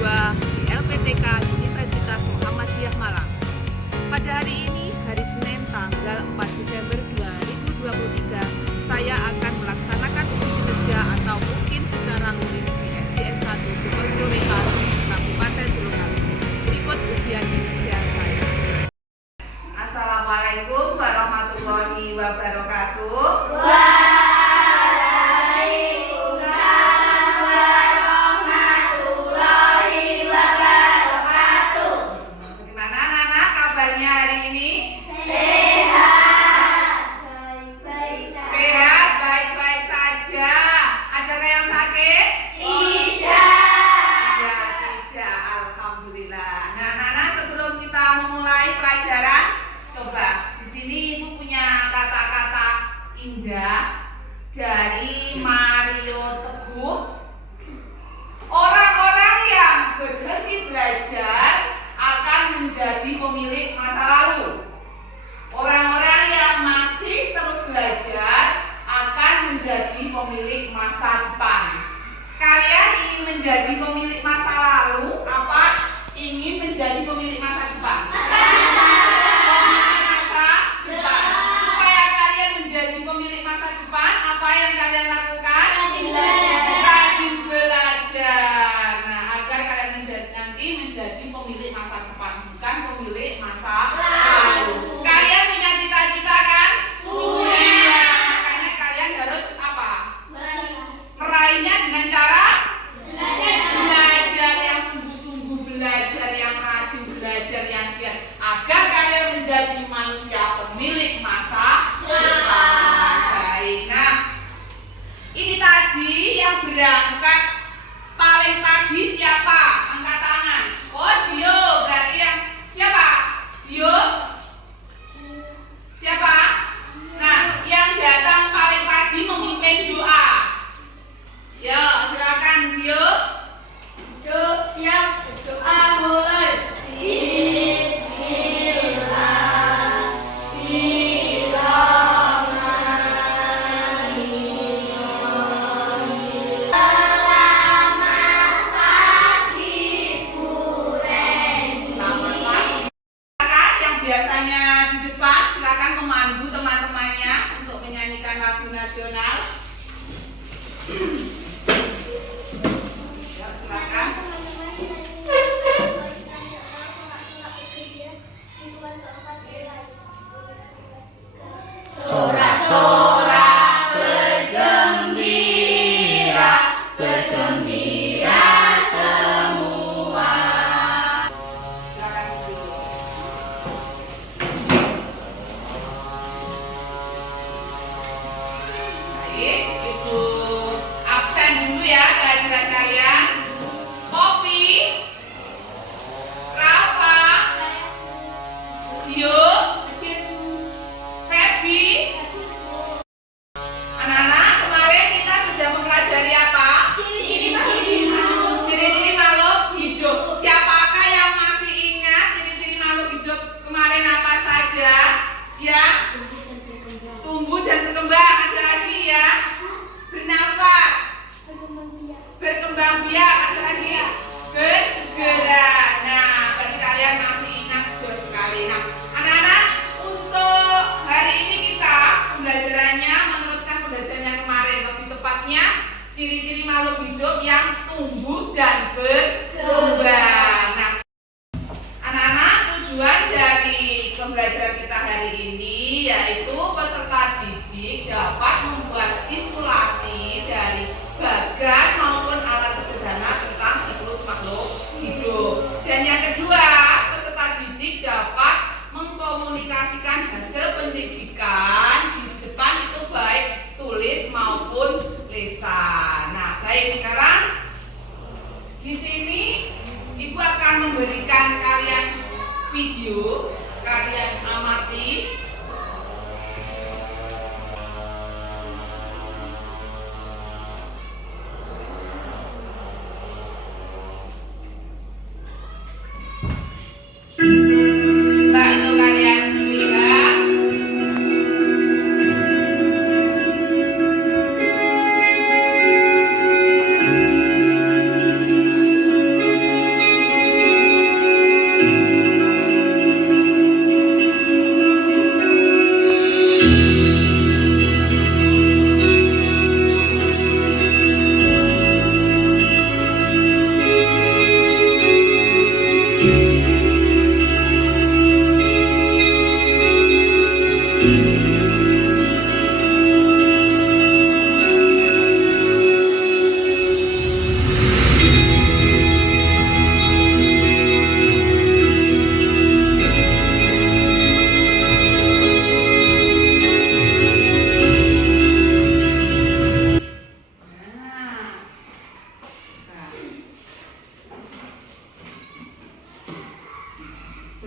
2 di LPTK Universitas Muhammadiyah Malang. Pada hari ini, hari Senin tanggal 4 Desember 2023, saya akan melaksanakan uji kerja atau mungkin secara luring di SDN 1 Sukoharjo Wetan, Kabupaten Tulungagung. Berikut ujian kerja saya. Assalamualaikum warahmatullahi wabarakatuh. Dari Mario Teguh. Orang-orang yang berhenti belajar akan menjadi pemilik masa lalu. Orang-orang yang masih terus belajar akan menjadi pemilik masa depan. Kalian ingin menjadi pemilik masa lalu apa ingin menjadi pemilik masa depan? Apa yang kalian lakukan? Rajin belajar. Nah, agar kalian nanti menjadi pemilik masa depan, bukan pemilik masa lalu. Kalian punya cita-cita kan? Iya, makanya kalian harus apa? Meraihnya dengan cara belajar yang sungguh-sungguh, belajar yang rajin, belajar yang giat, agar kalian menjadi manusia pemilik masa depan. Ini tadi yang berangkat paling pagi siapa? Angkat tangan. Oh, Dio. Berarti yang siapa? Dio? Siapa? Nah, yang datang paling pagi memimpin doa. Yo, silakan Dio. Siap. Doa mulai. Biasanya di depan, silakan memandu teman-temannya untuk menyanyikan lagu nasional. Ya, silakan. Sorak-sorak bergembira, bergembira semua. Silakan dulu. Ibu absen dulu ya kehadiran kalian. Poppy, Rafa, Dio, Feby. Anak-anak, kemarin kita sudah mempelajari apa? Ciri-ciri makhluk hidup. Siapakah yang masih ingat ciri-ciri makhluk hidup kemarin apa saja? Ya, tumbuh dan berkembang. Ada lagi ya, bernafas, berkembang biak. Ada lagi ya, bergerak. Nah, berarti kalian masih ingat jauh sekali. Nah, anak-anak, untuk hari ini kita pembelajarannya meneruskan pembelajaran yang kemarin. Lebih tepatnya ciri-ciri makhluk hidup yang tumbuh dan berkembang. Nah, anak-anak, tujuan dari pembelajaran kita hari ini yaitu peserta didik dapat membuat simulasi dari bagan maupun alat sederhana tentang siklus makhluk hidup. Dan yang kedua, peserta didik dapat mengkomunikasikan hasil pendidikan di depan itu baik tulis maupun lisan. Nah, baik, sekarang di sini Ibu akan memberikan kalian video, kalian amati. Nah, itu kalian lihat.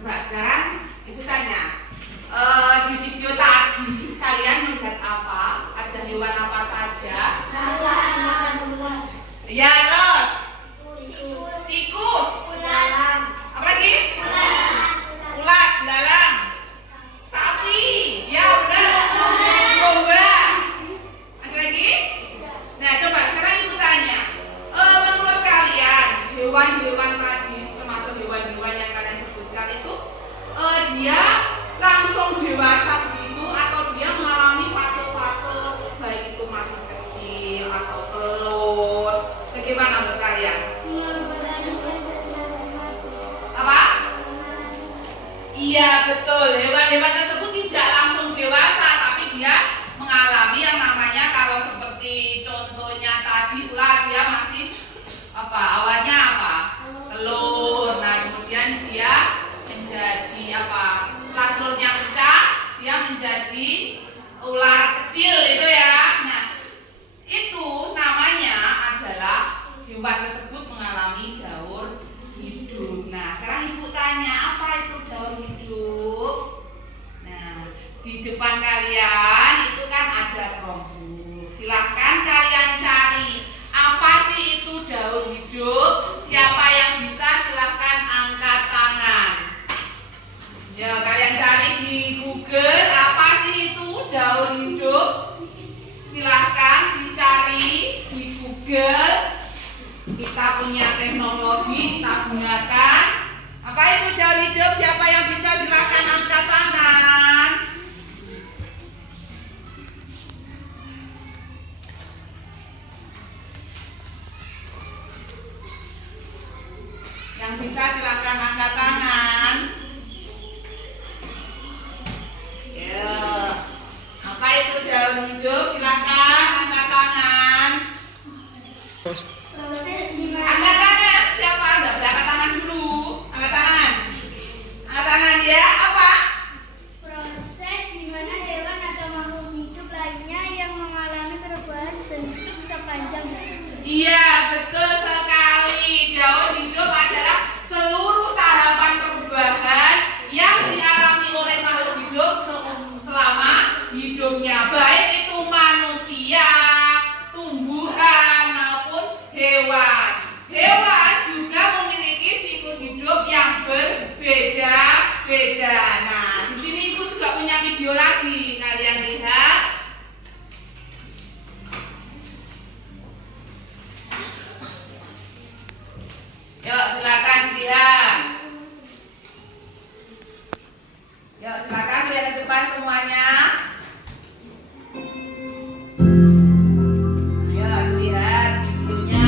Coba sekarang ibu tanya, di video tadi kalian melihat apa? Ada hewan apa saja? Ya, terus tikus, apa lagi? Ulat, belalang, sapi, ya benar, domba. Ada lagi? Nah, coba sekarang ibu tanya, menurut kalian hewan-hewan tadi, termasuk hewan-hewan yang kalian sebutkan itu, dia langsung dewasa begitu atau dia mengalami fase-fase, baik itu masih kecil atau telur? Bagaimana menurut kalian? Apa? Iya, betul. Hewan-hewan tersebut tidak langsung dewasa, tapi dia mengalami yang namanya, kalau seperti contohnya tadi ular, dia masih apa? Awalnya apa? Telur. Nah, kemudian dia menjadi apa? Setelah telurnya pecah, dia menjadi ular kecil itu ya. Nah, itu namanya adalah hewan tersebut mengalami daur hidup. Nah, sekarang ibu tanya, apa itu daur hidup? Nah, di depan kalian itu kan ada kelompok. Silahkan kalian cari apa sih itu daur hidup. Siapa yang bisa silahkan angkat tangan. Ya, kalian cari di Google apa sih itu daur hidup. Silahkan dicari di Google. Kita punya teknologi, kita gunakan. Apa itu daur hidup? Siapa yang bisa silahkan angkat tangan. Yang bisa silahkan angkat tangan. Ya, apa itu daur hidup? Silahkan angkat tangan. Angkat tangan. Siapa? Enggak berangkat tangan dulu. Angkat tangan. Angkat tangan ya. Apa? Proses di mana hewan atau makhluk hidup lainnya yang mengalami perubahan bentuk sepanjang hidup. Iya, betul sekali. Daur hidup adalah seluruh tahapan perubahan yang dialami oleh makhluk hidup selama hidupnya, baik itu manusia, tumbuhan maupun hewan. Hewan juga memiliki siklus hidup yang berbeda-beda. Nah, di sini ibu juga punya video lagi, kalian lihat. Yuk, silakan lihat. Yuk, silakan lihat ke depan semuanya. Yuk, lihat videonya.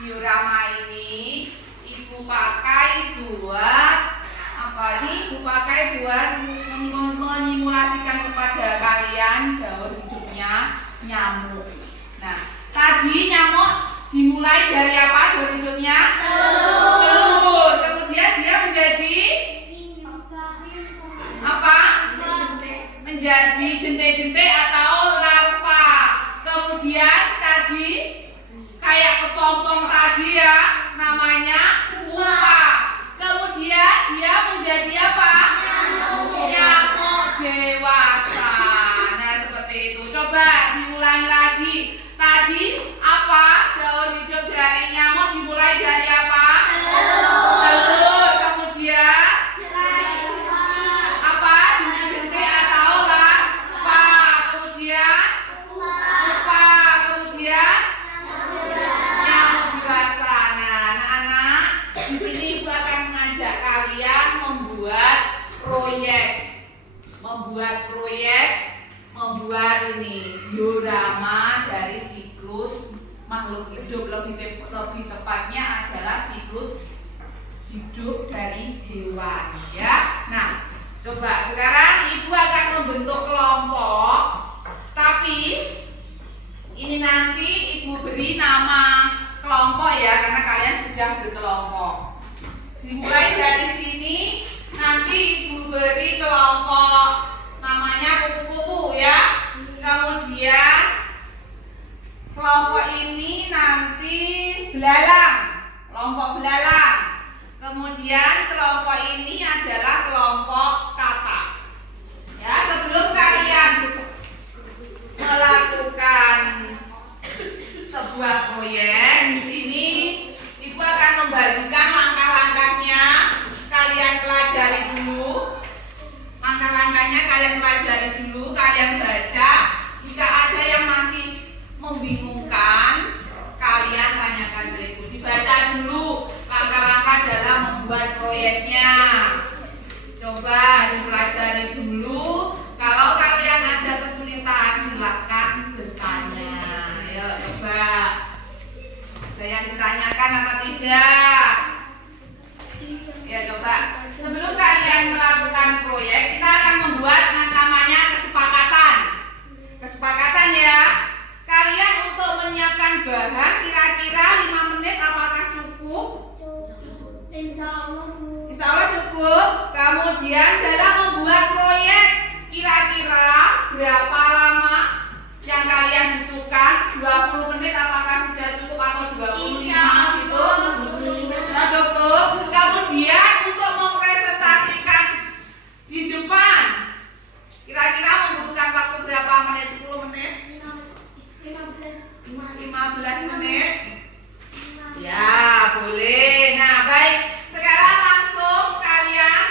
diorama ini ibu Ibu pakai buat apa ini? Ibu pakai buat menyimulasikan kepada kalian daur hidupnya nyamuk. Nah, tadi nyamuk dimulai dari apa daur hidupnya? Telur. Kemudian dia menjadi apa? Menjadi jentik-jentik atau larva. Kemudian tadi kayak kepompong tadi ya, namanya pupa. Kemudian dia menjadi apa? Nyamuk dewasa. Nah, seperti itu. Coba diulangi lagi. Tadi apa? Daur hidup dari nyamuk dimulai dari apa? Telur. Kemudian apa? Jentik-jentik atau larva. Kemudian pupa. Kemudian nyamuk dewasa. Nah, anak-anak, di sini Ibu akan mengajak kalian membuat ini diorama dari siklus makhluk hidup, lebih tepatnya adalah siklus hidup dari hewan ya. Nah, coba sekarang Ibu akan membentuk kelompok, tapi ini nanti Ibu beri nama kelompok ya, karena kalian sudah berkelompok. Dimulai dari sini, nanti Ibu beri kelompok namanya kupu-kupu ya. Kemudian kelompok ini nanti belalang, kelompok belalang. Kemudian kelompok ini adalah kelompok katak. Ya, sebelum kalian melakukan sebuah proyek di sini, Ibu akan membagikan langkah-langkahnya. Kalian pelajari dulu. Langkah-langkahnya kalian pelajari dulu, kalian baca. Jika ada yang masih membingungkan, kalian tanyakan ke Ibu. Dibaca dulu langkah-langkah dalam membuat proyeknya. Coba dipelajari dulu. Kalau kalian ada kesulitan, silahkan bertanya. Ayo coba. Ada yang ditanyakan apa tidak? Ya coba. Sebelum kalian melakukan proyek, kita akan membuat namanya kesepakatan. Kesepakatan ya. Kalian untuk menyiapkan bahan kira-kira 5 menit apakah cukup? Insya Allah, Bu. Insya Allah cukup. Kemudian dalam membuat proyek, kira-kira berapa lama yang kalian butuhkan? 20 menit apakah sudah cukup atau 25 gitu? Sudah cukup. Kemudian untuk mempresentasikan di depan, kira-kira membutuhkan waktu berapa menit? 10 menit? 15 menit? Ya, boleh. Nah, baik. Sekarang langsung kalian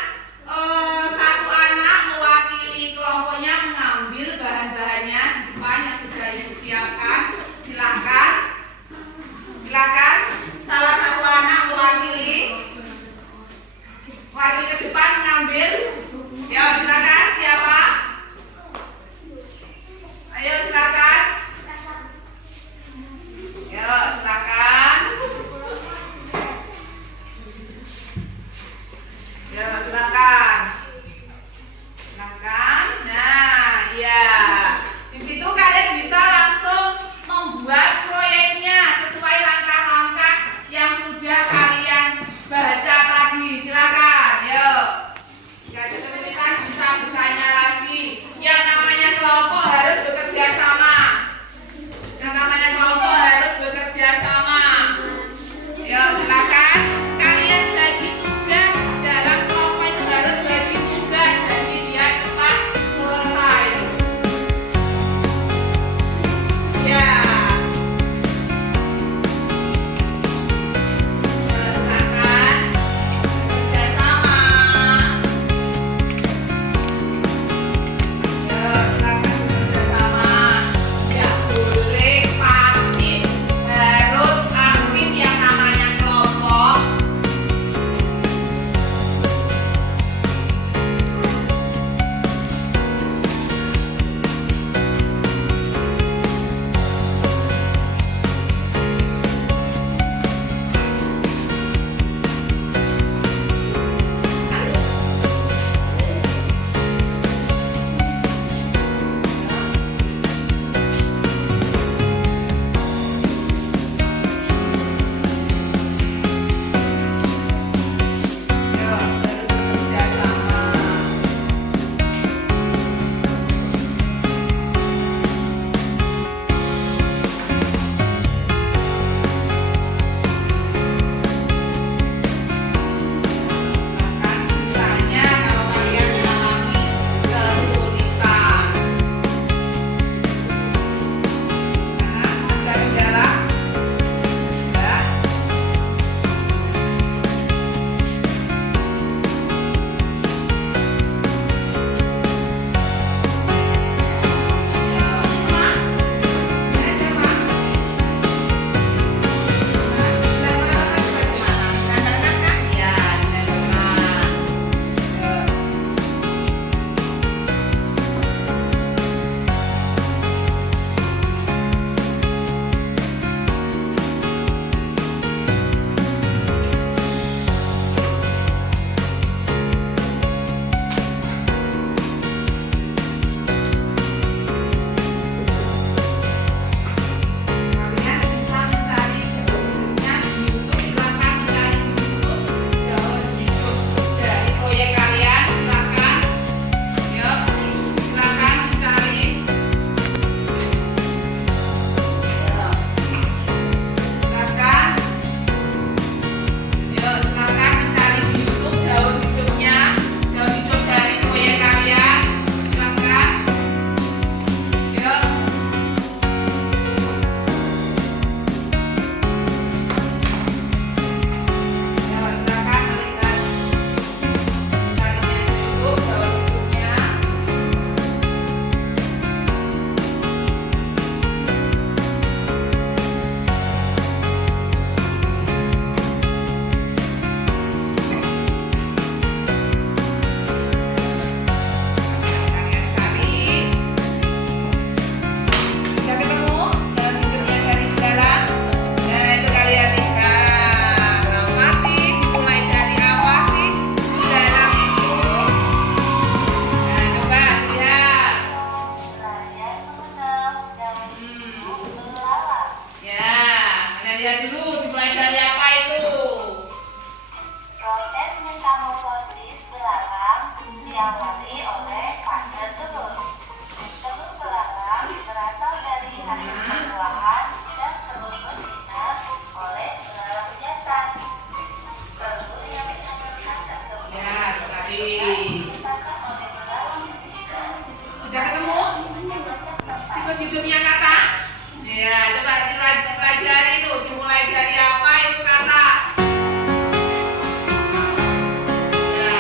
dimulai dari apa itu? Proses metamorfosis belalang diawali oleh fase telur. Telur belalang berasal dari hasil perbuahan dan telur betina oleh belalang jantan. Telur yang dihasilkan tersebut Ya, sekali. diciptakan oleh belalang betina. Sudah ketemu siklus hidupnya kata? Ya, coba dipelajari itu dimulai dari apa itu kata? Ya.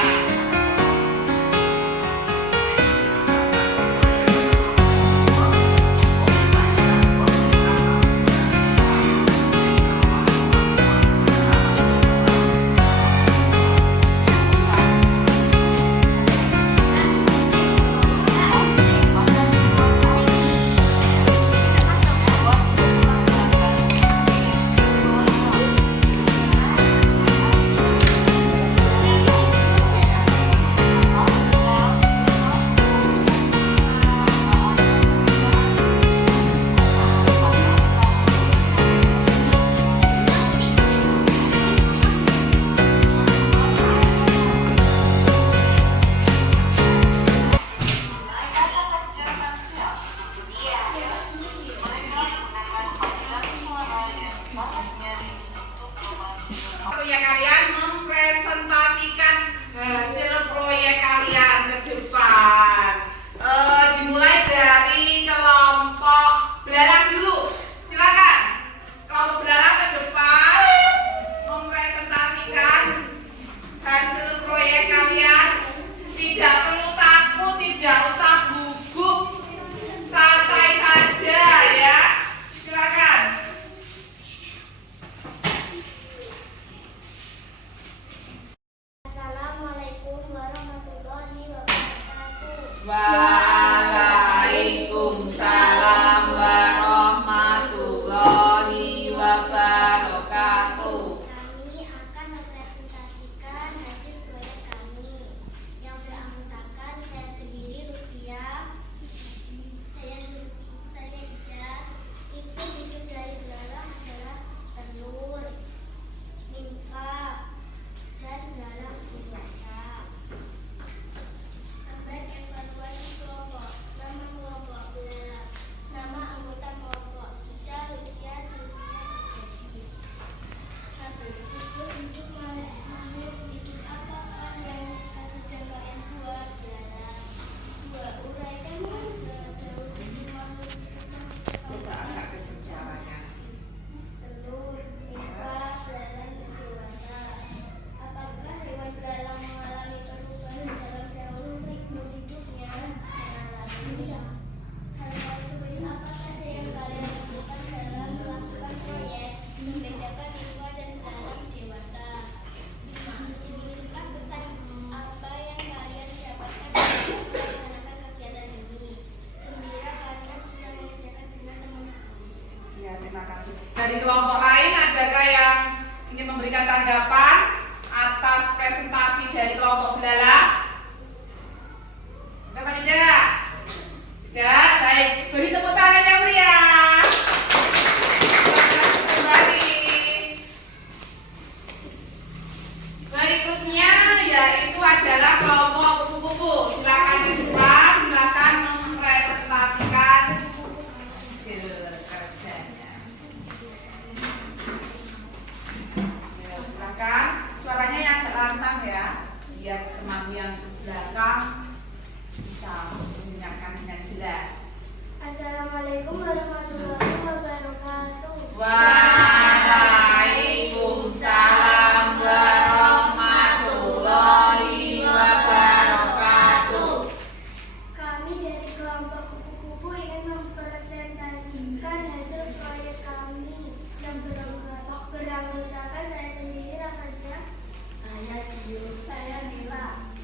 Waktunya kalian mempresentasikan hasil proyek kalian ke depan. Dimulai dari kelompok belalang dulu. Silakan. Kelompok belalang ke depan mempresentasikan hasil proyek kalian. Tidak perlu takut, tidak usah gugup. Santai saja ya. Silakan. Assalamualaikum warahmatullahi wabarakatuh. Waalaikumsalam warahmatullahi wabarakatuh. Kami akan mempresentasikan hasil proyek kami yang beranggotakan saya sendiri Lutfia, saya Ija. Siklus hidup dari belalang adalah telur, nimfa, dan belalang dewasa. Gambar evaluasi kelompok. Nama kelompok belalang. Nama anggota kelompok Ica, Lutfia, Sylvia, Devi. 1. Siklus hidup mana? Siklus hidup apakah yang sedang kalian buat? Belalang. 2. Uraikan fase daur hidup makhluk hidup yang Coba agak kenceng suaranya. telur, nimfa, belalang, dan dewasa. Apakah hewan belalang mengalami perubahan dalam dahulu siklus hidupnya? Mengalami. Hal-hal seperti apa saja yang kalian lakukan dalam melakukan proyek membedakan nimfa dan belalang dewasa? 5. Tuliskan kesan apa yang kalian dapatkan dalam melaksanakan kegiatan ini. Gembira karena bisa mengerjakan dengan teman sekali. Ya, terima kasih. Dari kelompok lain adakah yang ingin memberikan tanggapan atas presentasi dari kelompok belalang? Dapat tidak? Tidak? Baik. Beri tepuk tangan yang meriah. Silakan kembali. Berikutnya yaitu adalah kelompok kupu-kupu. Silakan ke depan, silakan mempresentasikan hasil kerjanya. Ya, silakan. Suaranya yang agak lantang ya, biar teman yang di belakang bisa mendengarkan dengan jelas. Assalamualaikum warahmatullahi wabarakatuh. Waalaikumsalam warahmatullahi wabarakatuh. Kami dari kelompok kupu-kupu ingin mempresentasikan hasil proyek kami yang beranggotakan saya sendiri, Rafazia, saya Dio, saya Nila.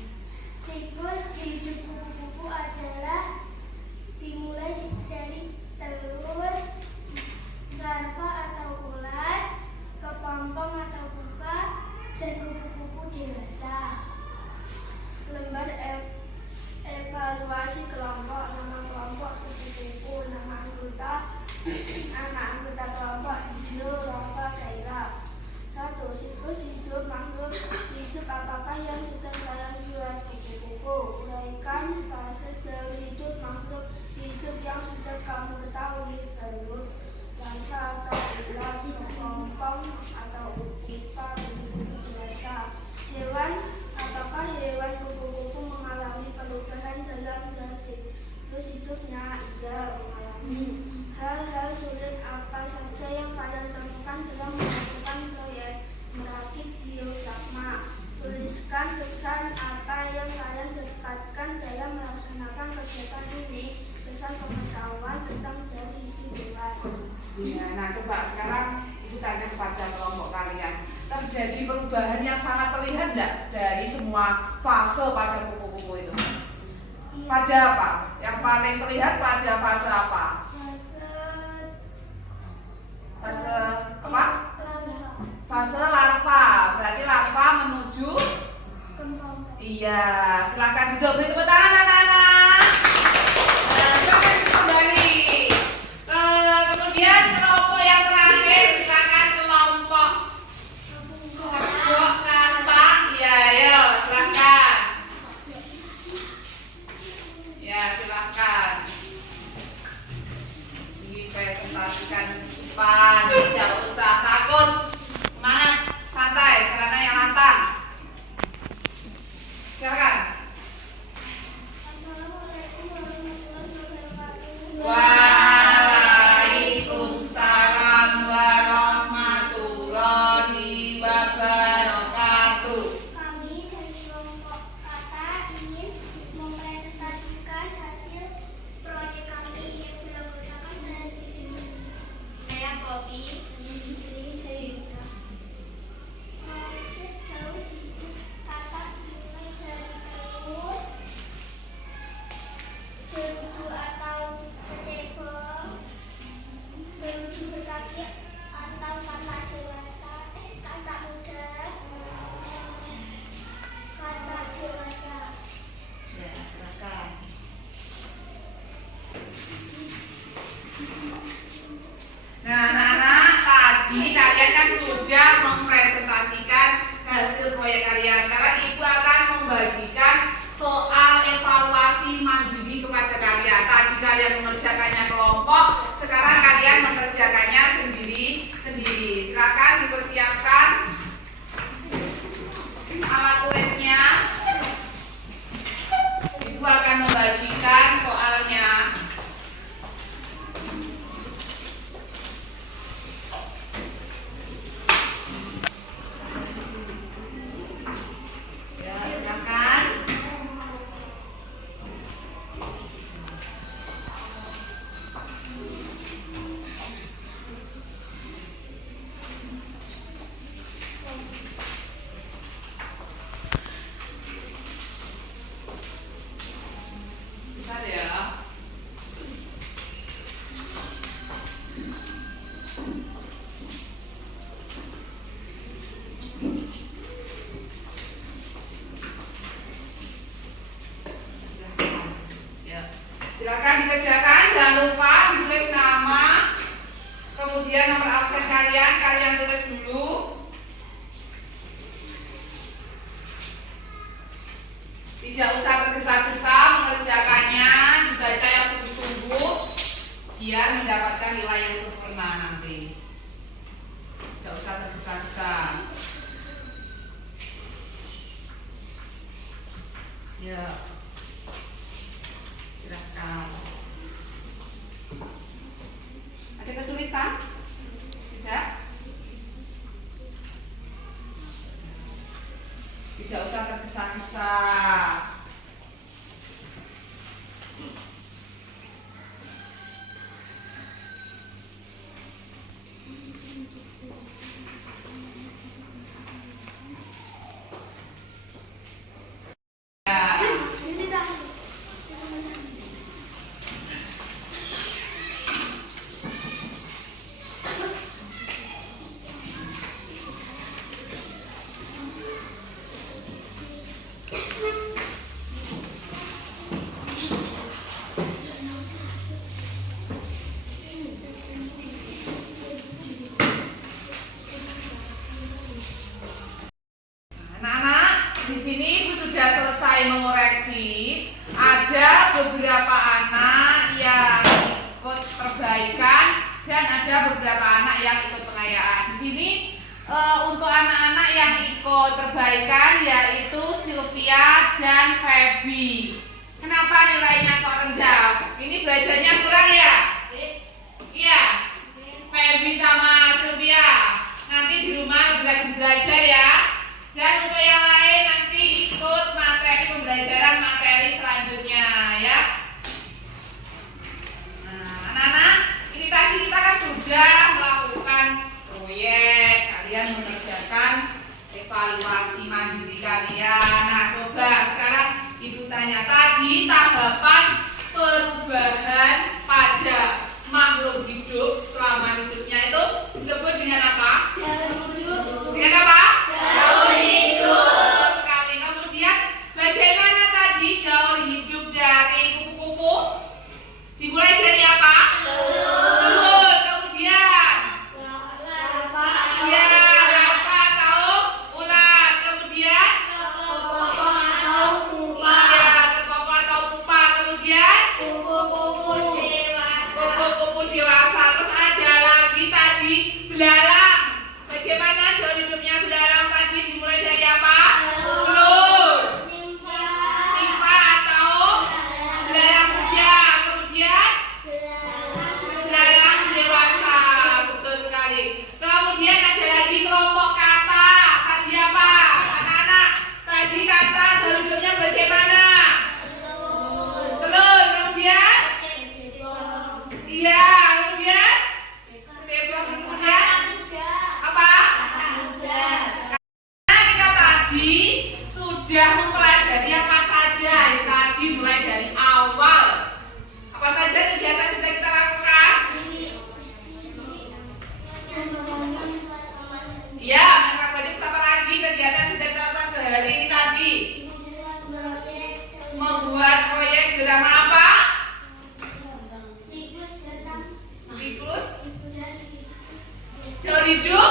Siklus hidup kupu-kupu adalah dimulai dari telur, larva atau kelompok kalian. Terjadi perubahan yang sangat terlihat enggak dari semua fase pada kupu-kupu itu? Pada apa? Yang paling terlihat pada fase apa? Fase apa? Fase larva. Berarti larva menuju iya, silakan duduk. Beri tepuk tangan anak-anak. Nah, sampai kembali. Kemudian kelompok yang terakhir, silakan kelompok kodok katak. Ya, ayo silakan. Ya, silakan. Dipresentasikan depan, tidak usah takut. Semangat, santai, karena yang lantang. Silakan. Waalaikumsalam warahmatullahi wabarakatuh. Kami dari kelompok kata ingin mempresentasikan hasil proyek kami yang beranggotakan saya Bobby, saya Putri, saya Yuka. Proses jauh hidup kata dimulai dari telur, berudu atau kecebong, berudu berkaki atau kata dewasa, kata muda, kata dewasa. Ya, silakan. Nah, anak-anak, tadi kalian kan sudah mempresentasikan hasil proyek kalian. Sekarang Ibu akan membagikan soal evaluasi mandiri kepada kalian. Tadi kalian mengerjakannya kelompok, sekarang kalian mengerjakannya sendiri-sendiri. Silakan dipersiapkan alat tulisnya. Ibu akan membagikan soalnya. Ya, silakan. Bentar ya. Ya. Silakan dikerjakan, jangan lupa ditulis nama, kemudian nomor absen kalian tulis dulu. Tidak usah tergesa-gesa mengerjakannya, dibaca yang sungguh-sungguh biar mendapatkan nilai yang sempurna nanti. Tidak usah tergesa-gesa. Ya. Silakan. Ada kesulitan? Tidak? Tidak usah tergesa-gesa. Ya. Anak-anak, di sini Ibu sudah selesai mengoreksi. Ada beberapa anak yang ikut perbaikan dan ada beberapa anak yang ikut pengayaan. Di sini untuk anak-anak yang ikut perbaikan yaitu Sylvia dan Feby. Kenapa nilainya kok rendah? Ini belajarnya kurang ya? Iya. Feby sama Sylvia. Nanti di rumah belajar ya. Dan untuk yang lain nanti ikut materi pembelajaran materi selanjutnya ya. Nah, anak-anak, ini tadi kita kan sudah melakukan proyek. Kalian kalian mengerjakan evaluasi mandiri kalian. Nah, coba sekarang Ibu tanya, tadi tahapan perubahan pada makhluk hidup selama hidupnya itu disebut dengan apa? Dengan apa? Daur hidup. Sekali. Kemudian bagaimana tadi daur hidup dari kupu-kupu? Dimulai dari apa? Telur. Kemudian ya, larva atau ular. Kemudian iya, kepopo atau pupa. Kemudian kupu-kupu dewasa. Terus ada lagi tadi belalang. Bagaimana daur hidupnya belalang tadi? Dimulai dari apa? Telur. Nimfa atau belalang muda. Kemudian belalang dewasa. Betul sekali. Kemudian ada lagi kelompok kata. Tadi apa? Anak-anak, tadi kata daur hidupnya bagaimana? Telur. Kemudian iya, kemudian kemudian apa? Nah, kita tadi sudah mempelajari apa saja. Tadi mulai dari awal. Apa saja kegiatan sudah kita lakukan? Iya, maka wajib apa lagi kegiatan sudah kita lakukan sehari ini tadi? Membuat proyek drama apa? Siklus daur hidup